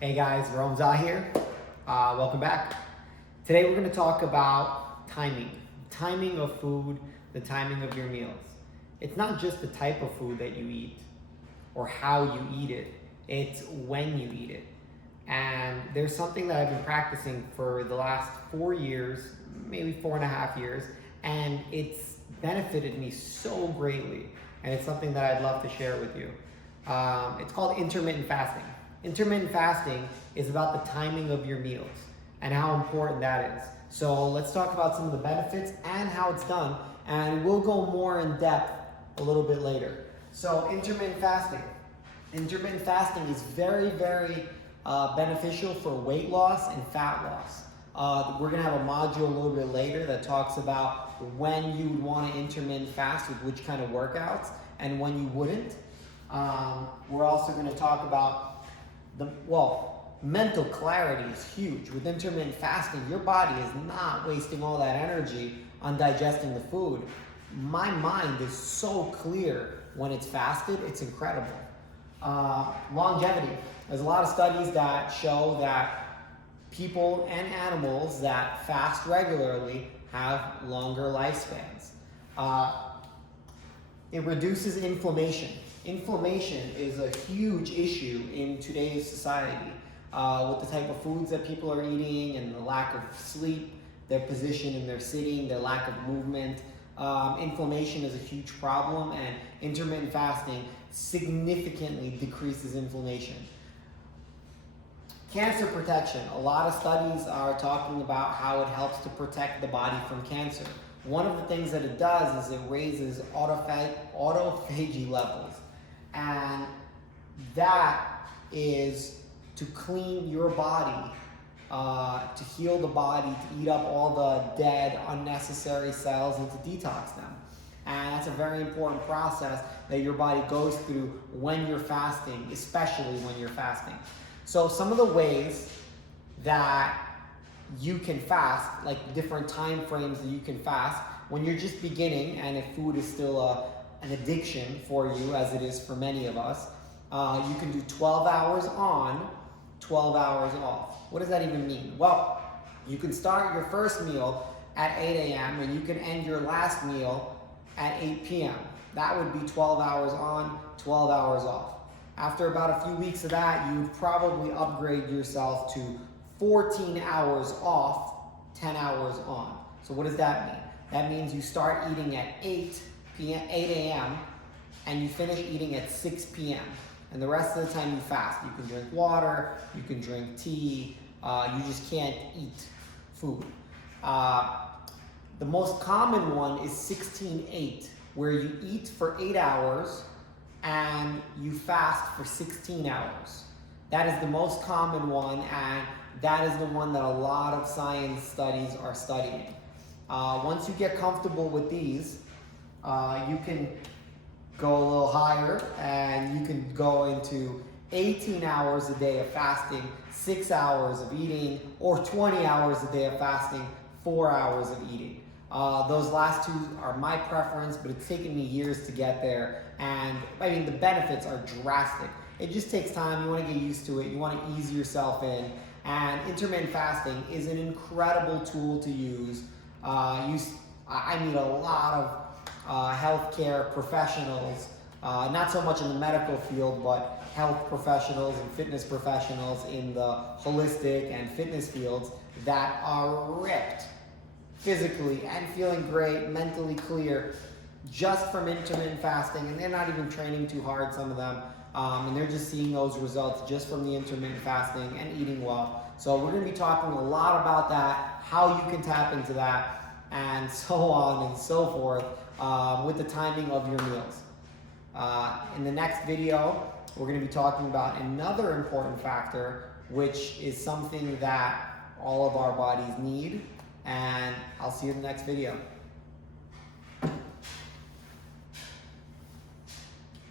Hey guys, Ramza here. Welcome back. Today we're going to talk about timing of food, the timing of your meals. It's not just the type of food that you eat or how you eat it, it's when you eat it. And there's something that I've been practicing for the last 4 years, maybe 4.5 years, and it's benefited me so greatly. And it's something that I'd love to share with you. It's called intermittent fasting. Intermittent fasting is about the timing of your meals and how important that is. So let's talk about some of the benefits and how it's done, and we'll go more in depth a little bit later. So intermittent fasting. Intermittent fasting is very, very beneficial for weight loss and fat loss. We're going to have a module a little bit later that talks about when you would want to intermittent fast with which kind of workouts and when you wouldn't. We're also going to talk about mental clarity is huge. With intermittent fasting, your body is not wasting all that energy on digesting the food. My mind is so clear when it's fasted, it's incredible. Longevity. There's a lot of studies that show that people and animals that fast regularly have longer lifespans. It reduces inflammation. Inflammation is a huge issue in today's society with the type of foods that people are eating and the lack of sleep, their position in their sitting, their lack of movement. Inflammation is a huge problem, and intermittent fasting significantly decreases inflammation. Cancer protection. A lot of studies are talking about how it helps to protect the body from cancer. One of the things that it does is it raises autophagy levels. And that is to clean your body, to heal the body, to eat up all the dead, unnecessary cells and to detox them. And that's a very important process that your body goes through when you're fasting, especially when you're fasting. So some of the ways that you can fast, like different time frames that you can fast, when you're just beginning and if food is still an addiction for you, as it is for many of us, you can do 12 hours on, 12 hours off. What does that even mean? Well, you can start your first meal at 8 a.m. and you can end your last meal at 8 p.m. That would be 12 hours on, 12 hours off. After about a few weeks of that, you would probably upgrade yourself to 14 hours off, 10 hours on. So what does that mean? That means you start eating at 8 a.m. and you finish eating at 6 p.m. And the rest of the time you fast. You can drink water, you can drink tea, you just can't eat food. The most common one is 16-8, where you eat for 8 hours and you fast for 16 hours. That is the most common one, and that is the one that a lot of science studies are studying. Once you get comfortable with these, you can go a little higher and you can go into 18 hours a day of fasting, 6 hours of eating, or 20 hours a day of fasting, 4 hours of eating. Those last two are my preference, but it's taken me years to get there. And I mean, the benefits are drastic. It just takes time. You want to get used to it. You want to ease yourself in. And intermittent fasting is an incredible tool to use. I meet a lot of healthcare professionals, not so much in the medical field, but health professionals and fitness professionals in the holistic and fitness fields that are ripped physically and feeling great, mentally clear, just from intermittent fasting, and they're not even training too hard, some of them, and they're just seeing those results just from the intermittent fasting and eating well. So we're going to be talking a lot about that, how you can tap into that, and so on and so forth with the timing of your meals. In the next video, we're going to be talking about another important factor, which is something that all of our bodies need, and I'll see you in the next video.